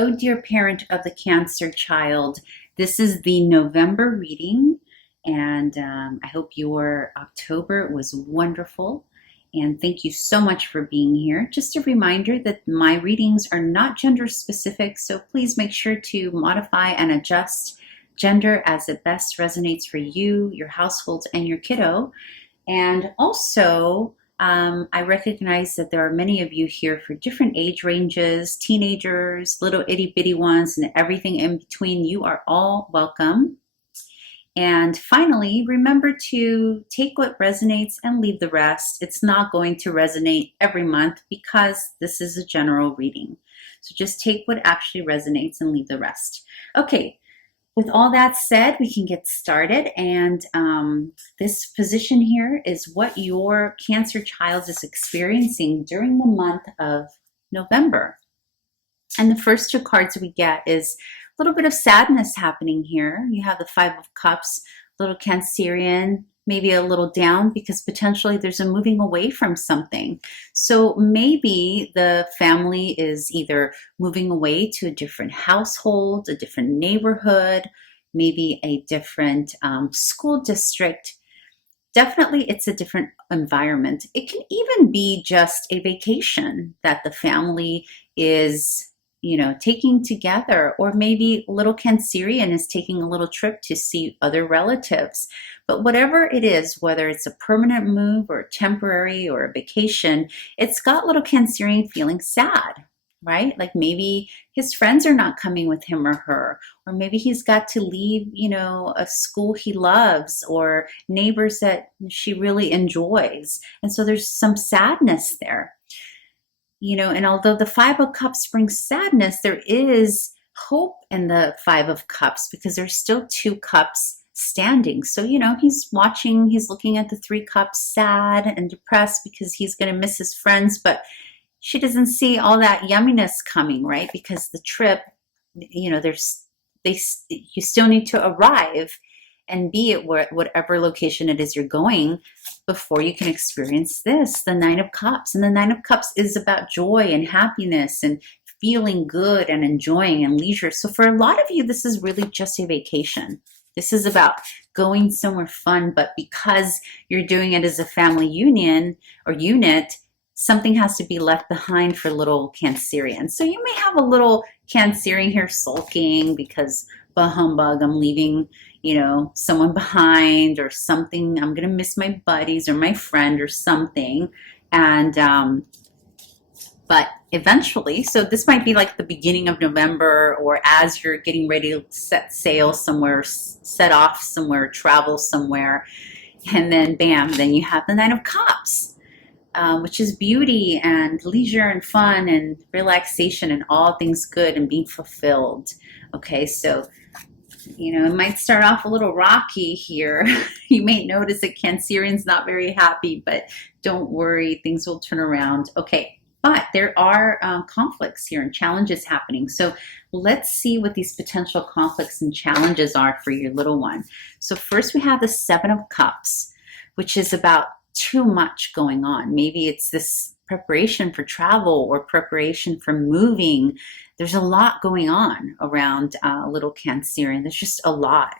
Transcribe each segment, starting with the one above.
Hello, dear parent of the Cancer child. This is the November reading, and I hope your October was wonderful. And thank you so much for being here. Just a reminder that my readings are not gender specific, so please make sure to modify and adjust gender as it best resonates for you, your household, and your kiddo. And also, I recognize that there are many of you here for different age ranges, teenagers, little itty bitty ones, and everything in between. You are all welcome. And finally, remember to take what resonates and leave the rest. It's not going to resonate every month because this is a general reading. So just take what actually resonates and leave the rest. Okay. With all that said, we can get started, and this position here is what your Cancer child is experiencing during the month of November. And the first two cards we get is a little bit of sadness happening here. You have the Five of Cups, little Cancerian, maybe a little down because potentially there's a moving away from something. So maybe the family is either moving away to a different household, a different neighborhood, maybe a different school district. Definitely it's a different environment. It can even be just a vacation that the family is taking together, or maybe little Cancerian is taking a little trip to see other relatives. But whatever it is, whether it's a permanent move or temporary or a vacation, it's got little Cancerian feeling sad, right? Like maybe his friends are not coming with him or her, or maybe he's got to leave, a school he loves or neighbors that she really enjoys. And so there's some sadness there. And although the Five of Cups brings sadness, there is hope in the Five of Cups because there's still two cups standing. So, he's looking at the Three Cups sad and depressed because he's going to miss his friends, but she doesn't see all that yumminess coming, right? Because the trip, you still need to arrive and be at whatever location it is you're going before you can experience this, the Nine of Cups. And the Nine of Cups is about joy and happiness and feeling good and enjoying and leisure. So for a lot of you, this is really just a vacation. This is about going somewhere fun, but because you're doing it as a family union or unit, something has to be left behind for little Cancerian. So you may have a little Cancerian here sulking because, bah humbug, I'm leaving someone behind or something. I'm going to miss my buddies or my friend or something. And, but eventually, so this might be like the beginning of November, or as you're getting ready to set sail somewhere, set off somewhere, travel somewhere. And then bam, then you have the Nine of Cups, which is beauty and leisure and fun and relaxation and all things good and being fulfilled. Okay, so it might start off a little rocky here. You may notice that Cancerian's not very happy, but don't worry, things will turn around. Okay, but there are conflicts here and challenges happening. So let's see what these potential conflicts and challenges are for your little one. So first we have the Seven of Cups, which is about too much going on. Maybe it's this preparation for travel or preparation for moving. There's a lot going on around little Cancerian. There's just a lot.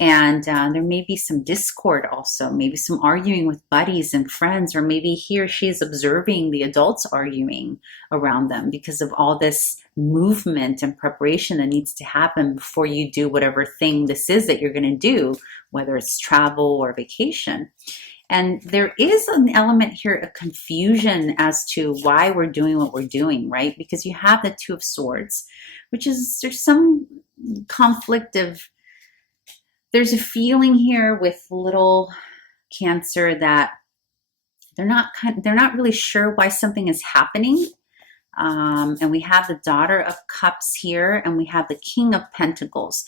And there may be some discord also, maybe some arguing with buddies and friends, or maybe he or she is observing the adults arguing around them because of all this movement and preparation that needs to happen before you do whatever thing this is that you're going to do, whether it's travel or vacation. And there is an element here of confusion as to why we're doing what we're doing, right? Because you have the Two of Swords, which is, there's some conflict of, there's a feeling here with little Cancer that they're not really sure why something is happening. And we have the Daughter of Cups here, and we have the King of Pentacles.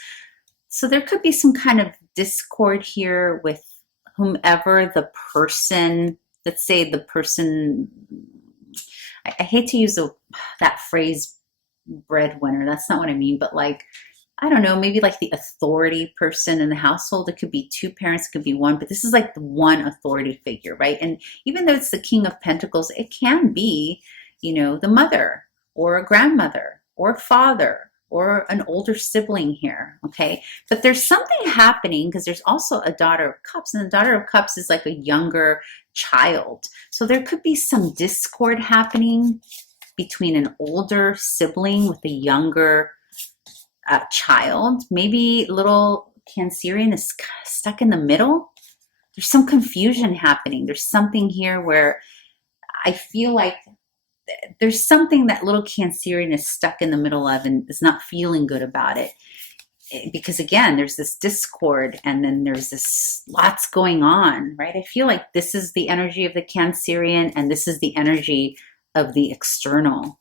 So there could be some kind of discord here with whomever the person, let's say the person, I hate to use that phrase breadwinner, that's not what I mean, but like, I don't know, maybe like the authority person in the household. It could be two parents, it could be one, but this is like the one authority figure, right? And even though it's the King of Pentacles, it can be, the mother or a grandmother or father or an older sibling here, okay? But there's something happening because there's also a Daughter of Cups, and the Daughter of Cups is like a younger child. So there could be some discord happening between an older sibling with a younger child. Maybe little Cancerian is stuck in the middle. There's some confusion happening. There's something here where I feel like there's something that little Cancerian is stuck in the middle of and is not feeling good about it. Because again, there's this discord and then there's this lots going on, right? I feel like this is the energy of the Cancerian and this is the energy of the external.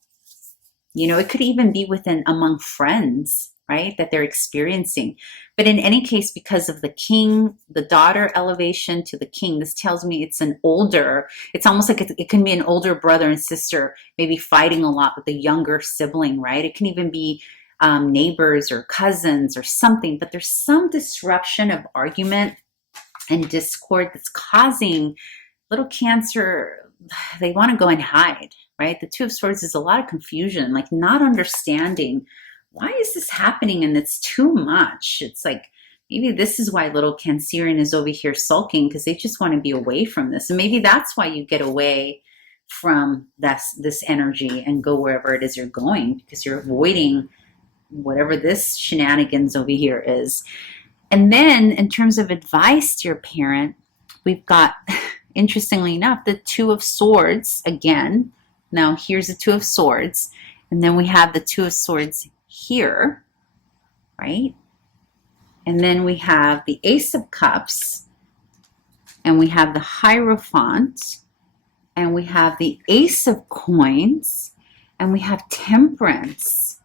You know, it could even be among friends, right? That they're experiencing. But in any case, because of the king, the daughter elevation to the king, this tells me it's it's almost like it can be an older brother and sister, maybe fighting a lot with a younger sibling, right? It can even be neighbors or cousins or something, but there's some disruption of argument and discord that's causing little Cancer, they want to go and hide, right? The Two of Swords is a lot of confusion, like not understanding why is this happening, and it's too much. It's like maybe this is why little Cancerian is over here sulking, because they just want to be away from this. And maybe that's why you get away from this energy and go wherever it is you're going, because you're avoiding whatever this shenanigans over here is. And then in terms of advice to your parent, we've got, interestingly enough, the Two of Swords again. Now here's the Two of Swords, and then we have the Two of Swords here, right? And then we have the Ace of Cups, and we have the Hierophant, and we have the Ace of Coins, and we have Temperance.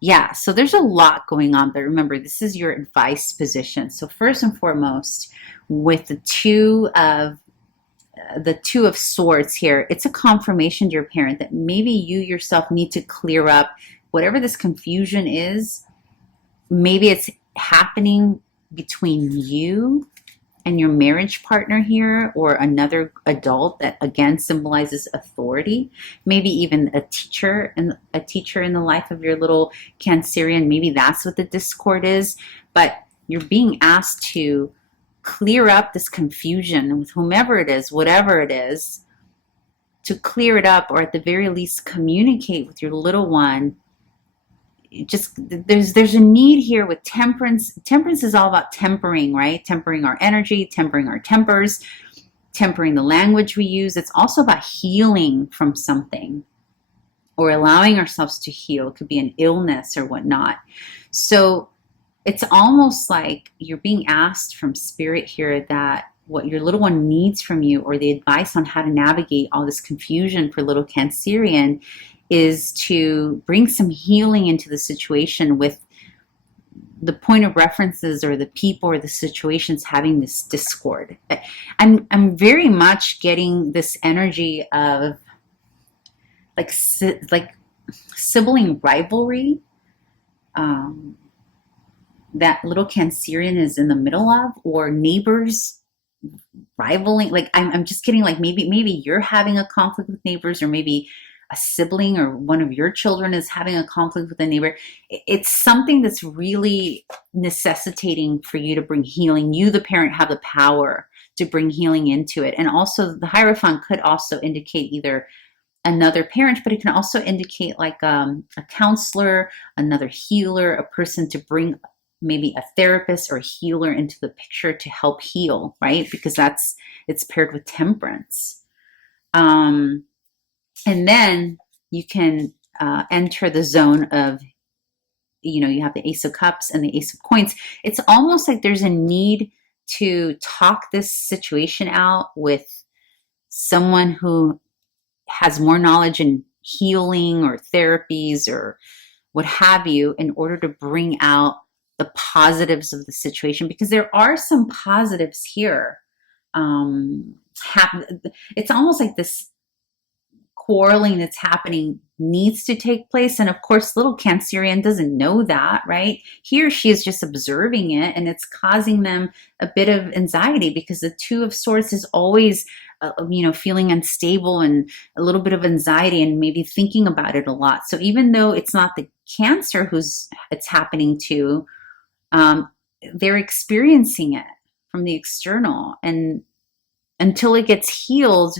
Yeah, so there's a lot going on, but remember, this is your advice position. So first and foremost, with the Two of Swords here, it's a confirmation to your parent that maybe you yourself need to clear up whatever this confusion is. Maybe it's happening between you and your marriage partner here, or another adult that again symbolizes authority. Maybe even a teacher in the life of your little Cancerian. Maybe that's what the discord is. But you're being asked to clear up this confusion with whomever it is, whatever it is, to clear it up, or at the very least communicate with your little one. Just there's a need here with temperance. Temperance is all about tempering, right? Tempering our energy, tempering our tempers, tempering the language we use. It's also about healing from something, or allowing ourselves to heal. It could be an illness or whatnot. So it's almost like you're being asked from spirit here that what your little one needs from you, or the advice on how to navigate all this confusion for little Cancerian, is to bring some healing into the situation with the point of references or the people or the situations having this discord. I'm very much getting this energy of like sibling rivalry that little Cancerian is in the middle of, or neighbors rivaling. Like I'm just getting like maybe you're having a conflict with neighbors, or maybe a sibling or one of your children is having a conflict with a neighbor. It's something that's really necessitating for you to bring healing. You, the parent, have the power to bring healing into it. And also the Hierophant could also indicate either another parent, but it can also indicate like a counselor, another healer, a person to bring maybe a therapist or a healer into the picture to help heal, right? Because it's paired with Temperance. And then you can enter the zone of, you have the Ace of Cups and the Ace of Coins. It's almost like there's a need to talk this situation out with someone who has more knowledge in healing or therapies or what have you, in order to bring out the positives of the situation, because there are some positives here. It's almost like this quarreling that's happening needs to take place. And of course, little Cancerian doesn't know that, right? He or she is just observing it, and it's causing them a bit of anxiety, because the Two of Swords is always feeling unstable and a little bit of anxiety and maybe thinking about it a lot. So even though it's not the Cancer who's it's happening to, they're experiencing it from the external. And until it gets healed,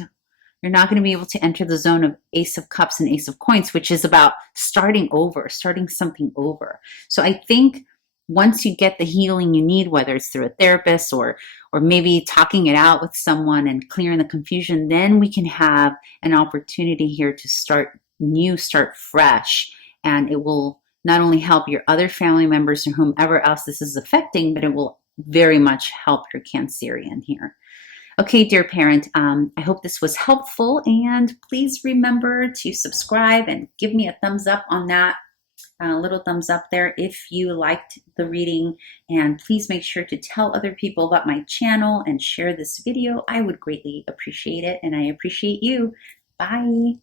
you're not going to be able to enter the zone of Ace of Cups and Ace of Coins, which is about starting over, starting something over. So I think once you get the healing you need, whether it's through a therapist or maybe talking it out with someone and clearing the confusion, then we can have an opportunity here to start new, start fresh. And it will not only help your other family members or whomever else this is affecting, but it will very much help your Cancerian here. Okay, dear parent, I hope this was helpful, and please remember to subscribe and give me a thumbs up on that, little thumbs up there if you liked the reading, and please make sure to tell other people about my channel and share this video. I would greatly appreciate it, and I appreciate you. Bye.